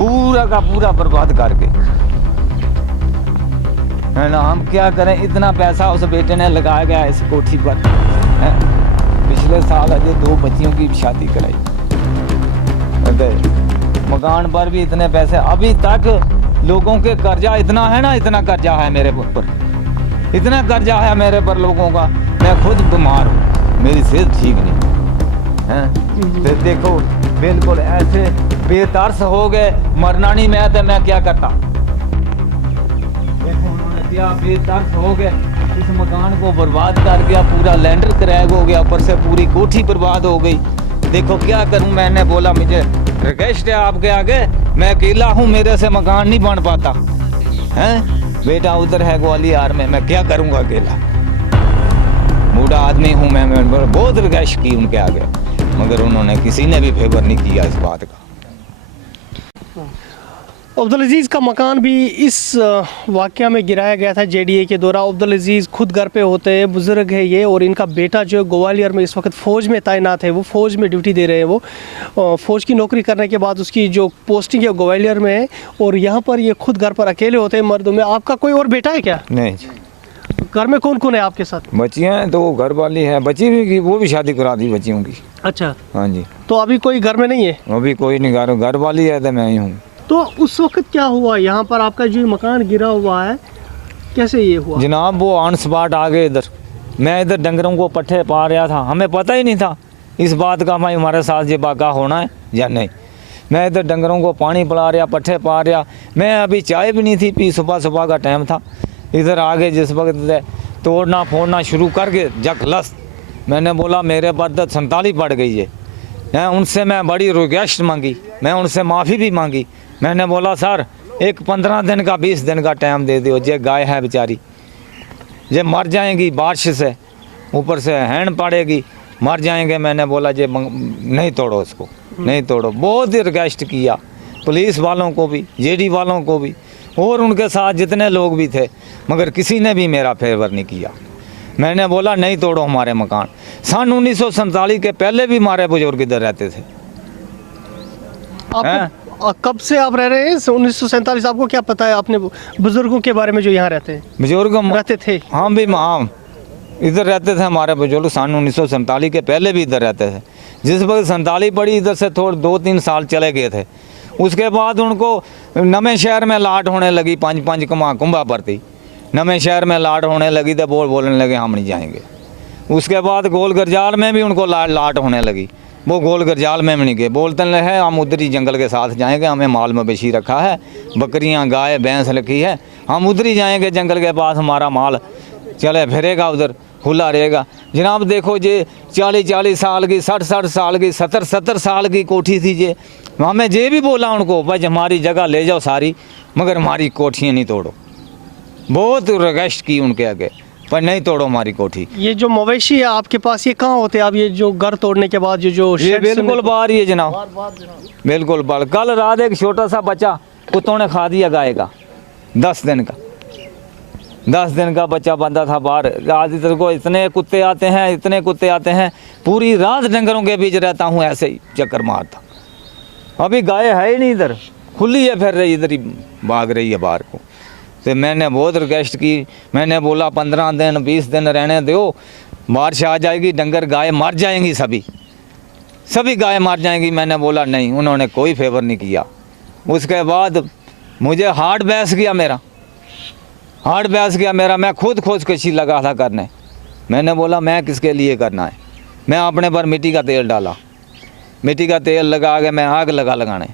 पूरा का पूरा बर्बाद करके, है ना। हम क्या करें, इतना पैसा उस बेटे ने लगाया गया इस कोठी पर, है। पिछले साल अजय 2 बच्चियों की शादी कराई, मकान पर भी इतने पैसे। अभी तक लोगों के कर्जा इतना है ना, इतना कर्जा है मेरे ऊपर, इतना कर्जा है मेरे पर लोगों का। मैं खुद बीमार हूँ, मेरी सेहत ठीक नहीं है। फिर देखो बिल्कुल ऐसे बेतरस हो गए, मरना नहीं मैं तो मैं क्या करता। देखो उन्होंने क्या बेतरस हो गए, इस मकान को बर्बाद कर गया, पूरा लैंडर क्रैक हो गया, ऊपर से पूरी कोठी बर्बाद हो गई। देखो क्या करूं। मैंने बोला मुझे रिक्वेस्ट है आपके आगे, मैं अकेला हूँ, मेरे से मकान नहीं बन पाता है। बेटा उधर है ग्वालियर में, मैं क्या करूँगा अकेला, बूढ़ा आदमी हूँ मैं बहुत रिक्वेस्ट की उनके आगे, मगर उन्होंने किसी ने भी फेवर नहीं किया इस बात का। अब्दुल अजीज़ का मकान भी इस वाक़या में गिराया गया था जेडीए के दौरान। अब्दुल अजीज़ खुद घर पे होते हैं, बुज़ुर्ग है ये, और इनका बेटा जो ग्वालियर में इस वक्त फ़ौज में तैनात है, वो फ़ौज में ड्यूटी दे रहे हैं। वो फ़ौज की नौकरी करने के बाद उसकी जो पोस्टिंग है ग्वालियर में है, और यहाँ पर ये खुद घर पर अकेले होते हैं मर्दों में। आपका कोई और बेटा है क्या? नहीं, घर में कौन कौन है आपके साथ? बच्चियाँ हैं, 2 घर वाली है, बच्ची भी वो भी शादी करा दी बच्चियों की। अच्छा, हाँ जी। तो अभी कोई घर में नहीं है? अभी कोई नहीं, घर वाली है तो मैं ही हूँ। तो उस वक्त क्या हुआ यहाँ पर? आपका जो मकान गिरा हुआ है, कैसे ये हुआ? जनाब वो ऑन स्पॉट आ गए इधर, मैं इधर डंगरों को पट्ठे पा रहा था, हमें पता ही नहीं था इस बात का भाई हमारे साथ ये वाक़ा होना है या नहीं। मैं इधर डंगरों को पानी पिला रहा, पट्ठे पा रहा, मैं अभी चाय भी नहीं थी पी, सुबह का टाइम था। इधर आगे जिस वक्त तोड़ना फोड़ना शुरू करके जखलस, मैंने बोला मेरे पर तो 47 पड़ गई है। उनसे मैं बड़ी रिक्वेस्ट मांगी, मैं उनसे माफ़ी भी मांगी। मैंने बोला सर एक 15 दिन का 20 दिन का टाइम दे दो, ये गाय है बेचारी, ये मर जाएंगी बारिश से, ऊपर से हैंड पड़ेगी, मर जाएंगे। मैंने बोला ये नहीं तोड़ो, इसको नहीं तोड़ो। बहुत ही रिक्वेस्ट किया पुलिस वालों को भी, जेडी वालों को भी, और उनके साथ जितने लोग भी थे, मगर किसी ने भी मेरा फेवर नहीं किया। मैंने बोला नहीं तोड़ो हमारे मकान। सन 1947 के पहले भी हमारे बुजुर्ग इधर रहते थे। कब से आप रह रहे हैं? 1947। आपको क्या पता है अपने बुजुर्गों के बारे में जो यहाँ रहते हैं? बुजुर्ग रहते थे? हाँ भी, हाँ इधर रहते थे हमारे बुजुर्ग, सन 1947 के पहले भी इधर रहते थे। जिस वक्त 47 पड़ी इधर से थोड़े 2-3 साल चले गए थे। उसके बाद उनको नवे शहर में लाट होने लगी, 5-5 कुंभा पड़ती, नवे शहर में लाट होने लगी तो बोलने लगे हम नहीं जाएंगे। उसके बाद गोल गरजाल में भी उनको लाट होने लगी, वो गोल गरजाल में भी नहीं गए, बोलते रहे हम उधर ही जंगल के साथ जाएंगे, हमें माल मवेशी रखा है, बकरियां गाय भैंस रखी है, हम उधर ही जाएंगे जंगल के पास, हमारा माल चले फिरेगा, उधर खुला रहेगा। जनाब देखो ये 40-40 साल की, 60-60 साल की, 70-70 साल की कोठी थी ये। हमें ये भी बोला उनको भाई हमारी जगह ले जाओ सारी, मगर हमारी कोठियाँ नहीं तोड़ो। बहुत रिक्वेस्ट की उनके आगे, पर नहीं तोड़ो हमारी कोठी। ये जो मवेशी है आपके पास, ये कहाँ होते हैं आप? ये जो घर तोड़ने के बाद जो ये बिल्कुल बाहर ही है जनाब, बिल्कुल बाहर। कल रात एक छोटा सा बच्चा कुत्तों ने खा दिया गाय का, 10 दिन का, 10 दिन का बच्चा बंदा था बाहर। आज इधर को इतने कुत्ते आते हैं, इतने कुत्ते आते हैं, पूरी रात डंगरों के बीच रहता हूँ ऐसे ही चक्कर मारता। अभी गाय है ही नहीं इधर, खुली है, फिर रही इधर ही भाग रही है बाहर को। तो मैंने बहुत रिक्वेस्ट की, मैंने बोला 15 दिन 20 दिन रहने दो, बारिश आ जाएगी, डंगर गाय मर जाएंगी, सभी गाय मर जाएंगी। मैंने बोला नहीं, उन्होंने कोई फेवर नहीं किया। उसके बाद मुझे हार्ट बहस किया मेरा, मैं खुद खोजकशी लगा था करने। मैंने बोला मैं किसके लिए करना है, मैं अपने पर मिट्टी का तेल डाला, मिट्टी का तेल लगा के मैं आग लगाने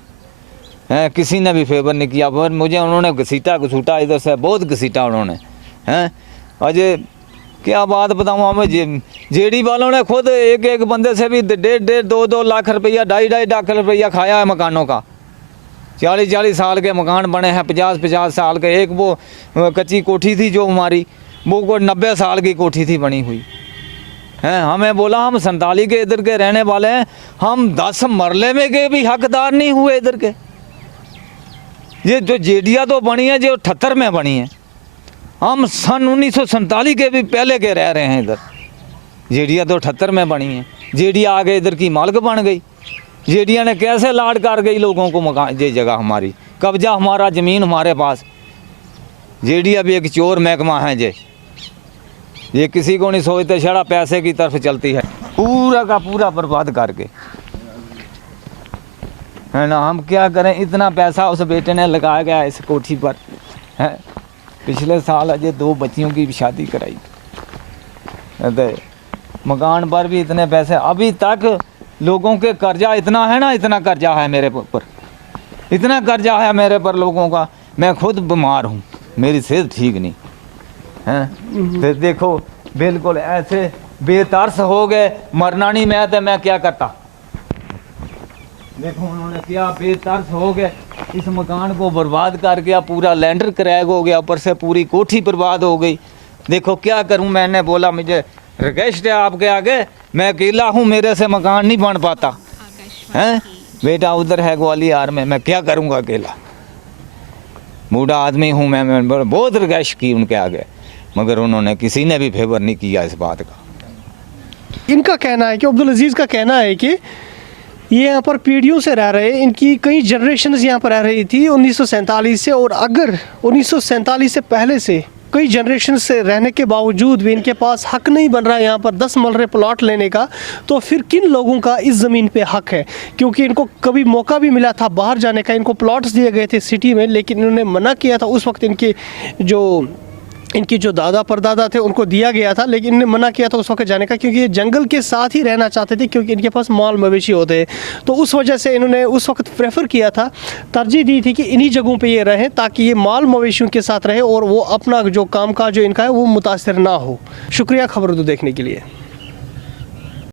हैं, किसी ने भी फेवर नहीं किया। पर मुझे उन्होंने घसीटा इधर से, बहुत घसीटा उन्होंने हैं। अजय क्या बात बताऊँ, हमें जेडी वालों ने खुद एक बंदे से भी 1.5 2 लाख रुपया, 2.5 लाख रुपया खाया है मकानों का। 40 साल के मकान बने हैं, 50 साल के। एक वो कच्ची कोठी थी जो हमारी, वो कोई 90 साल की कोठी थी बनी हुई हैं। हमें बोला हम 47 के इधर के रहने वाले हैं, हम 10 मरले में के भी हकदार नहीं हुए इधर के। ये जो जेडिया तो बनी है, जो 78 में बनी है, हम सन 1947 के भी पहले के रह रहे हैं इधर। जेडिया तो 78 में बनी है, जेडिया आगे इधर की मालिक बन गई जेडिया ने कैसे लाड कर गई लोगों को मकान, ये जगह हमारी, कब्जा हमारा, ज़मीन हमारे पास। जेडिया भी एक चोर महकमा है ये किसी को नहीं सोचते, छड़ा पैसे की तरफ चलती है, पूरा का पूरा बर्बाद करके, है ना। हम क्या करें, इतना पैसा उस बेटे ने लगाया गया इस कोठी पर है। पिछले साल अजय 2 बच्चियों की शादी कराई, मकान पर भी इतने पैसे। अभी तक लोगों के कर्जा इतना है ना, इतना कर्जा है मेरे पर, इतना कर्जा है मेरे पर लोगों का। मैं खुद बीमार हूँ, मेरी सेहत ठीक नहीं है। फिर देखो बिल्कुल ऐसे बेतरस हो गए, मरना नहीं मैं तो मैं क्या करता। देखो उन्होंने क्या बेतरस हो गए, इस मकान को बर्बाद कर गया, पूरा लैंडर क्रैक हो गया, ऊपर से पूरी कोठी बर्बाद हो गई। देखो क्या करूं, मैंने बोला मुझे रिक्वेस्ट है आपके आगे, मैं अकेला हूं, मेरे से मकान नहीं बन पाता हैं। बेटा उधर है ग्वालियर में, मैं क्या करूंगा अकेला, बूढ़ा आदमी हूं मैं बहुत रिक्वेस्ट की उनके आगे, मगर उन्होंने किसी ने भी फेवर नहीं किया इस बात का। इनका कहना है कि अब्दुल अजीज़ का कहना है कि ये यहाँ पर पीढ़ियों से रह रहे हैं, इनकी कई जनरेशन्स यहाँ पर रह रही थी 1947 से, और अगर 1947 से पहले से कई जनरेशन से रहने के बावजूद भी इनके पास हक नहीं बन रहा है यहाँ पर 10 मरले प्लॉट लेने का, तो फिर किन लोगों का इस ज़मीन पे हक है? क्योंकि इनको कभी मौका भी मिला था बाहर जाने का, इनको प्लॉट्स दिए गए थे सिटी में, लेकिन इन्होंने मना किया था। उस वक्त इनकी जो दादा परदादा थे उनको दिया गया था, लेकिन इन्होंने मना किया था उस वक्त जाने का, क्योंकि ये जंगल के साथ ही रहना चाहते थे, क्योंकि इनके पास माल मवेशी होते हैं। तो उस वजह से इन्होंने उस वक्त प्रेफर किया था, तरजीह दी थी कि इन्हीं जगहों पे ये रहें, ताकि ये माल मवेशियों के साथ रहे और वो अपना जो काम काज जो इनका है वो मुतासर ना हो। शुक्रिया खबर उर्दू देखने के लिए।